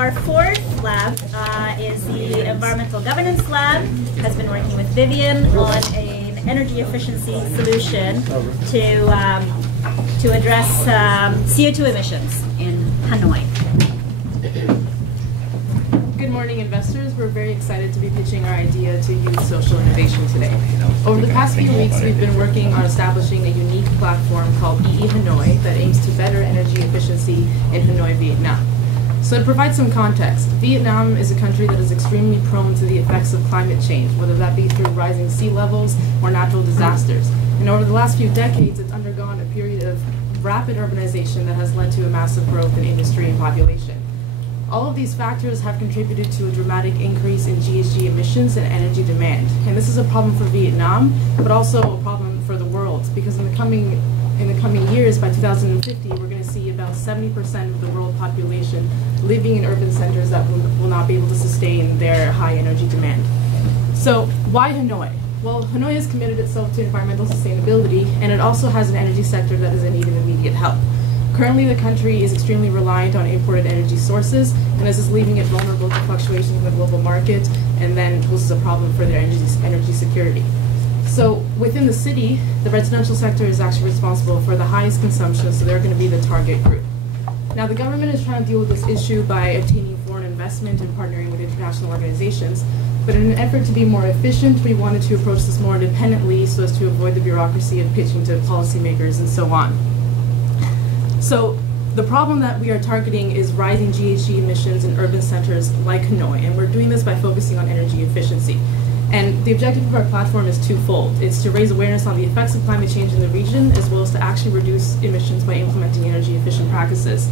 our fourth lab is the Environmental Governance Lab. Has been working with Vivian on an energy efficiency solution to address CO2 emissions in Hanoi. Good morning, investors. We're very excited to be pitching our idea to youth social innovation today. Over the past few weeks, we've been working on establishing a unique platform called Hanoi that aims to better energy efficiency in Hanoi, Vietnam. So to provide some context, Vietnam is a country that is extremely prone to the effects of climate change, whether that be through rising sea levels or natural disasters. And over the last few decades, it's undergone a period of rapid urbanization that has led to a massive growth in industry and population. All of these factors have contributed to a dramatic increase in GHG emissions and energy demand. And this is a problem for Vietnam, but also a problem for the world, because in the coming years, by 2050, we're going to see about 70% of the world population living in urban centers that will not be able to sustain their high energy demand. So why Hanoi? Well, Hanoi has committed itself to environmental sustainability, and it also has an energy sector that is in need of immediate help. Currently, the country is extremely reliant on imported energy sources, and this is leaving it vulnerable to fluctuations in the global market, and then poses a problem for their energy security. So within the city, the residential sector is actually responsible for the highest consumption, so they're going to be the target group. Now, the government is trying to deal with this issue by obtaining foreign investment and partnering with international organizations, but in an effort to be more efficient, we wanted to approach this more independently so as to avoid the bureaucracy of pitching to policymakers and so on. So the problem that we are targeting is rising GHG emissions in urban centers like Hanoi, and we're doing this by focusing on energy efficiency. And the objective of our platform is twofold. It's to raise awareness on the effects of climate change in the region, as well as to actually reduce emissions by implementing energy efficient practices.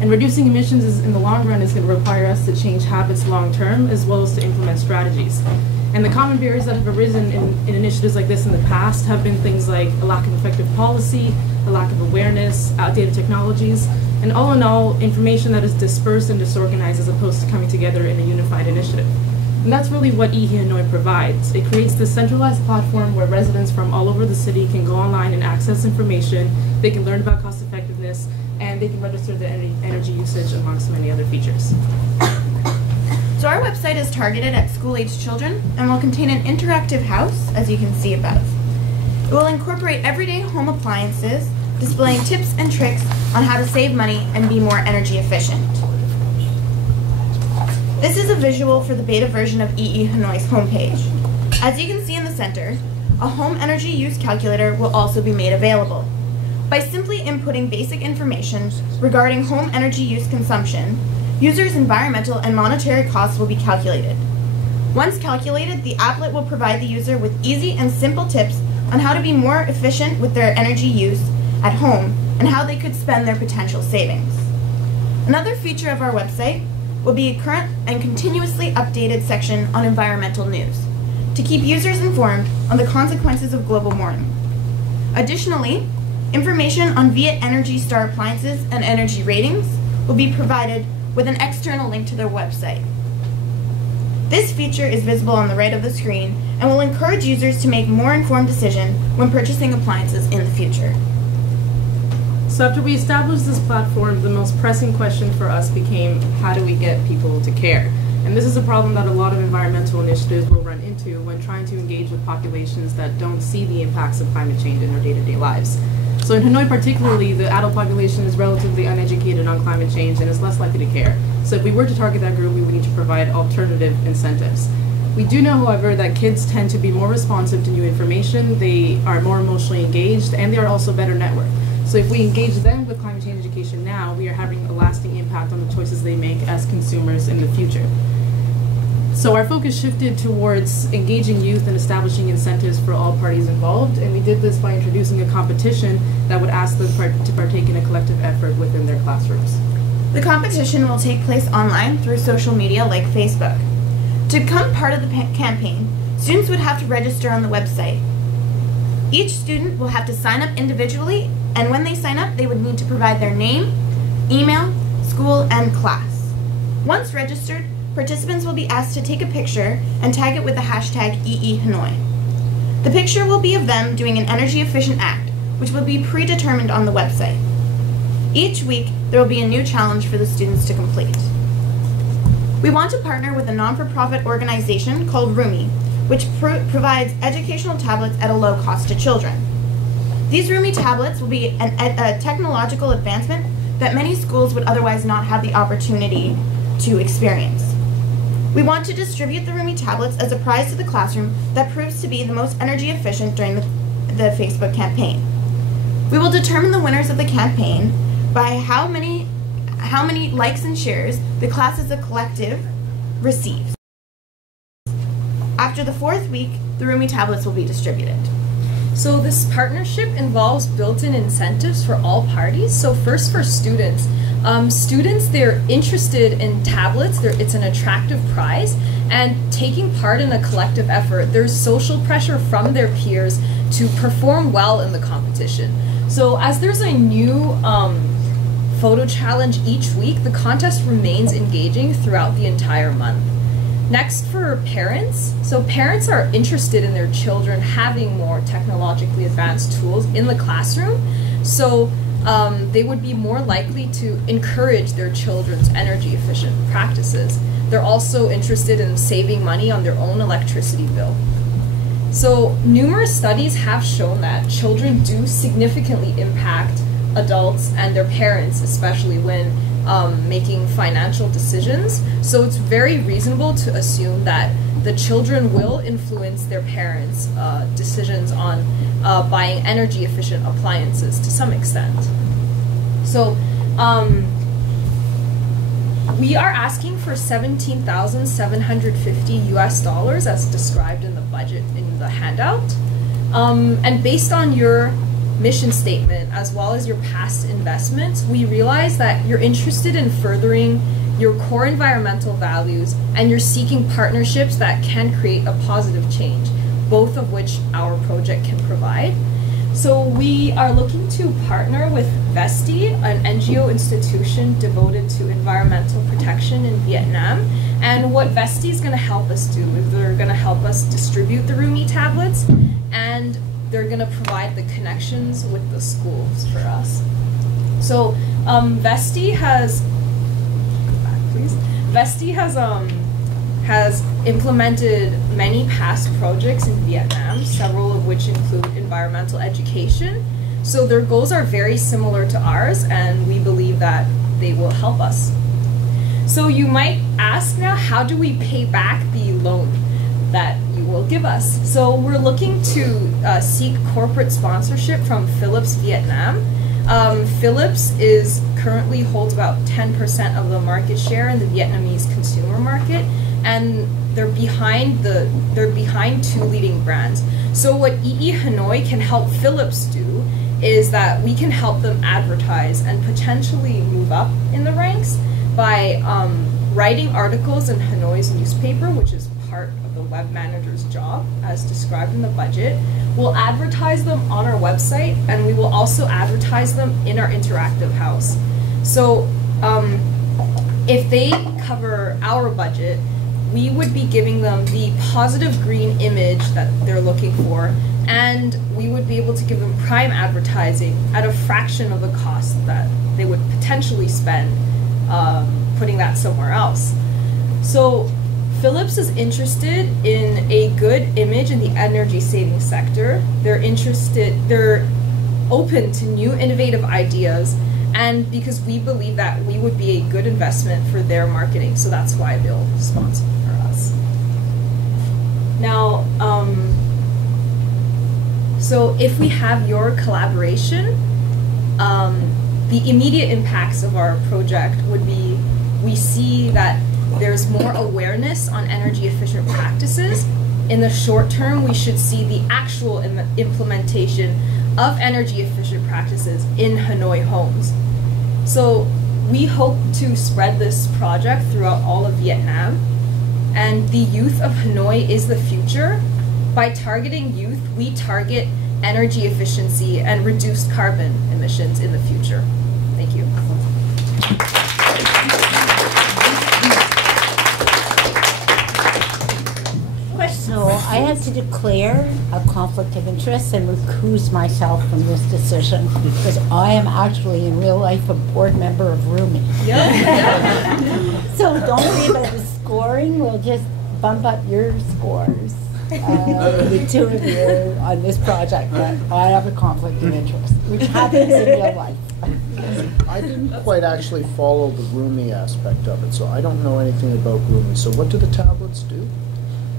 And reducing emissions in the long run is going to require us to change habits long term, as well as to implement strategies. And the common barriers that have arisen in initiatives like this in the past have been things like a lack of effective policy, a lack of awareness, outdated technologies, and all in all, information that is dispersed and disorganized as opposed to coming together in a unified initiative. And that's really what Hanoi provides. It creates this centralized platform where residents from all over the city can go online and access information, they can learn about cost effectiveness, and they can register their energy usage amongst many other features. So our website is targeted at school-aged children and will contain an interactive house, as you can see above. It will incorporate everyday home appliances, displaying tips and tricks on how to save money and be more energy efficient. This is a visual for the beta version of Hanoi's homepage. As you can see in the center, a home energy use calculator will also be made available. By simply inputting basic information regarding home energy use consumption, users' environmental and monetary costs will be calculated. Once calculated, the applet will provide the user with easy and simple tips on how to be more efficient with their energy use at home and how they could spend their potential savings. Another feature of our website will be a current and continuously updated section on environmental news to keep users informed on the consequences of global warming. Additionally, information on Viet Energy Star appliances and energy ratings will be provided with an external link to their website. This feature is visible on the right of the screen and will encourage users to make more informed decisions when purchasing appliances in the future. So after we established this platform, the most pressing question for us became, how do we get people to care? And this is a problem that a lot of environmental initiatives will run into when trying to engage with populations that don't see the impacts of climate change in their day-to-day lives. So in Hanoi particularly, the adult population is relatively uneducated on climate change and is less likely to care. So if we were to target that group, we would need to provide alternative incentives. We do know, however, that kids tend to be more responsive to new information, they are more emotionally engaged, and they are also better networked. So if we engage them with climate change education now, we are having a lasting impact on the choices they make as consumers in the future. So our focus shifted towards engaging youth and establishing incentives for all parties involved, and we did this by introducing a competition that would ask them to partake in a collective effort within their classrooms. The competition will take place online through social media like Facebook. To become part of the campaign, students would have to register on the website. Each student will have to sign up individually, and when they sign up, they would need to provide their name, email, school, and class. Once registered, participants will be asked to take a picture and tag it with the hashtag #EEHanoi. The picture will be of them doing an energy efficient act, which will be predetermined on the website. Each week, there will be a new challenge for the students to complete. We want to partner with a non-for-profit organization called Rumi, which provides educational tablets at a low cost to children. These Rumi tablets will be a technological advancement that many schools would otherwise not have the opportunity to experience. We want to distribute the Rumi tablets as a prize to the classroom that proves to be the most energy efficient during the Facebook campaign. We will determine the winners of the campaign by how many likes and shares the class as a collective receives. After the 4th week, the Rumi tablets will be distributed. So this partnership involves built-in incentives for all parties. So first for students. They're interested in tablets. It's an attractive prize. And taking part in a collective effort, there's social pressure from their peers to perform well in the competition. So as there's a new photo challenge each week, the contest remains engaging throughout the entire month. Next, for parents. So parents are interested in their children having more technologically advanced tools in the classroom. So they would be more likely to encourage their children's energy efficient practices. They're also interested in saving money on their own electricity bill. So numerous studies have shown that children do significantly impact adults and their parents, especially when making financial decisions. So it's very reasonable to assume that the children will influence their parents' decisions on buying energy efficient appliances to some extent. So we are asking for $17,750 US as described in the budget in the handout. And based on your mission statement as well as your past investments, we realize that you're interested in furthering your core environmental values and you're seeking partnerships that can create a positive change, both of which our project can provide. So we are looking to partner with Vesti, an NGO institution devoted to environmental protection in Vietnam. And what Vesti is going to help us do is they're going to help us distribute the Rumi tablets, and they're going to provide the connections with the schools for us. So Vesti has implemented many past projects in Vietnam, several of which include environmental education. So their goals are very similar to ours, and we believe that they will help us. So you might ask now, how do we pay back the loan that you will give us? So we're looking to seek corporate sponsorship from Philips Vietnam. Philips currently holds about 10% of the market share in the Vietnamese consumer market, and they're behind 2 leading brands. So what EE Hanoi can help Philips do is that we can help them advertise and potentially move up in the ranks by writing articles in Hanoi's newspaper, which is part of the web manager's job as described in the budget. We'll advertise them on our website, and we will also advertise them in our interactive house. So if they cover our budget, we would be giving them the positive green image that they're looking for, and we would be able to give them prime advertising at a fraction of the cost that they would potentially spend putting that somewhere else. So Philips is interested in a good image in the energy saving sector. They're open to new innovative ideas, and because we believe that we would be a good investment for their marketing, so that's why they'll sponsor for us. Now, so if we have your collaboration, the immediate impacts of our project would be, we see that there's more awareness on energy efficient practices. In the short term, we should see the actual implementation of energy efficient practices in Hanoi homes. So we hope to spread this project throughout all of Vietnam, and the youth of Hanoi is the future. By targeting youth, we target energy efficiency and reduced carbon emissions in the future. Thank you. So I have to declare a conflict of interest and recuse myself from this decision because I am actually in real life a board member of Rumi. Yeah. So don't worry about this scoring, we'll just bump up your scores. The two of you on this project, but I have a conflict of interest, which happens in real life. I didn't quite actually follow the roomie aspect of it, so I don't know anything about roomie. So what do the tablets do?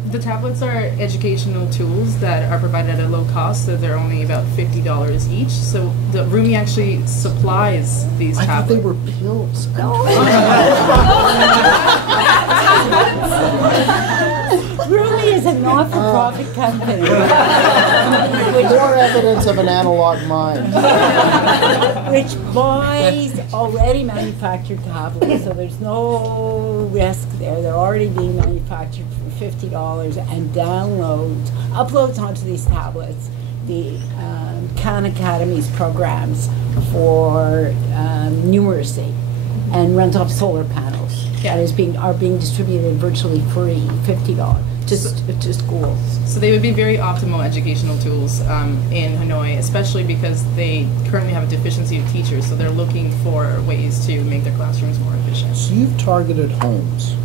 The tablets are educational tools that are provided at a low cost, so they're only about $50 each. So the roomie actually supplies these I thought they tablets. were pills. Roomie is a not-for-profit company. More evidence of an analog mind. Which buys already manufactured tablets, so there's no risk there. They're already being manufactured for $50 and uploads onto these tablets the Khan Academy's programs for numeracy and runs off solar panels. Yeah. That are being distributed virtually free, $50 to schools. So they would be very optimal educational tools in Hanoi, especially because they currently have a deficiency of teachers, so they're looking for ways to make their classrooms more efficient. So you've targeted homes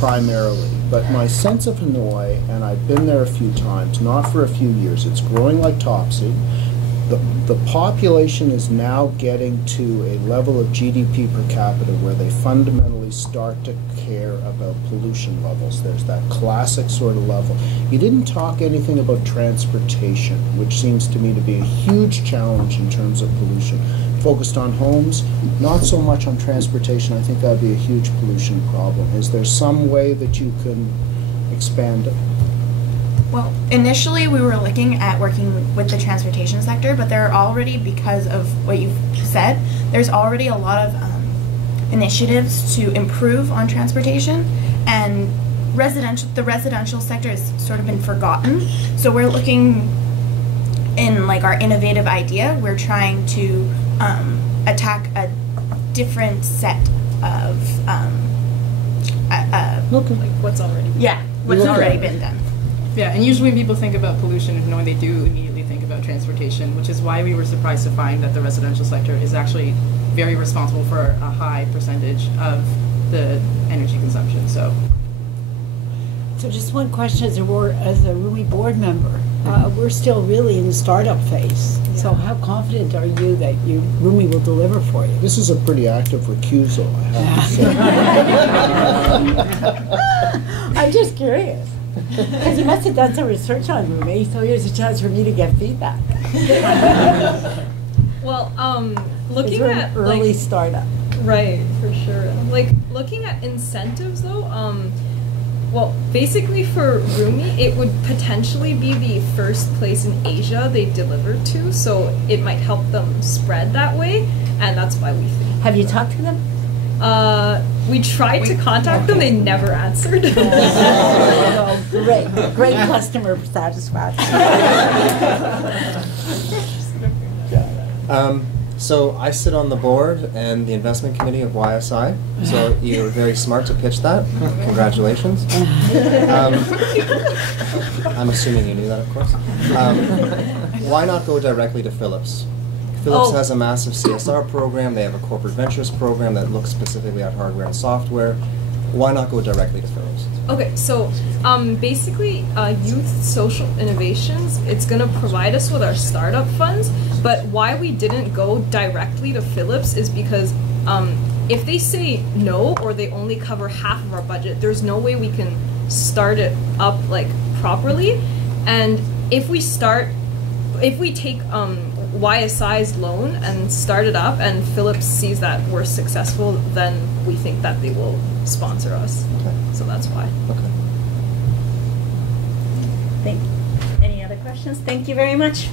primarily, but my sense of Hanoi, and I've been there a few times, not for a few years, it's growing like topsy. The population is now getting to a level of GDP per capita where they fundamentally start to care about pollution levels. There's that classic sort of level. You didn't talk anything about transportation, which seems to me to be a huge challenge in terms of pollution. Focused on homes, not so much on transportation. I think that would be a huge pollution problem. Is there some way that you can expand it? Well, initially we were looking at working with the transportation sector, but there are already, because of what you've said, there's already a lot of initiatives to improve on transportation, and the residential sector has sort of been forgotten. So we're looking in like our innovative idea, we're trying to attack a different set of Like what's already what's already been done. Yeah, and usually when people think about pollution in Hanoi, they do immediately think about transportation, which is why we were surprised to find that the residential sector is actually very responsible for a high percentage of the energy consumption. So just one question as a Rumi board member. We're still really in the startup phase. Yeah. So how confident are you that Rumi will deliver for you? This is a pretty active recusal, I have to say. I'm just curious. Because you must have done some research on Rumi, so here's a chance for me to get feedback. Well, looking we're at an early like, startup. right, for sure. Like looking at incentives though, well, basically for Rumi, it would potentially be the first place in Asia they deliver to, so it might help them spread that way, and that's why we think. Have you talked to them? We tried to contact them, they never answered. Oh, great customer satisfaction. So I sit on the board and the investment committee of YSI. So you were very smart to pitch that. Congratulations. I'm assuming you knew that, of course. Why not go directly to Philips? Philips has a massive CSR program. They have a corporate ventures program that looks specifically at hardware and software. Why not go directly to Philips? Okay, so basically Youth Social Innovations, it's going to provide us with our startup funds, but why we didn't go directly to Philips is because if they say no or they only cover half of our budget, there's no way we can start it up like properly. And if we take YSI's loan and start it up and Philips sees that we're successful, then we think that they will sponsor us. Okay. So that's why. Okay. Any other questions? Thank you very much.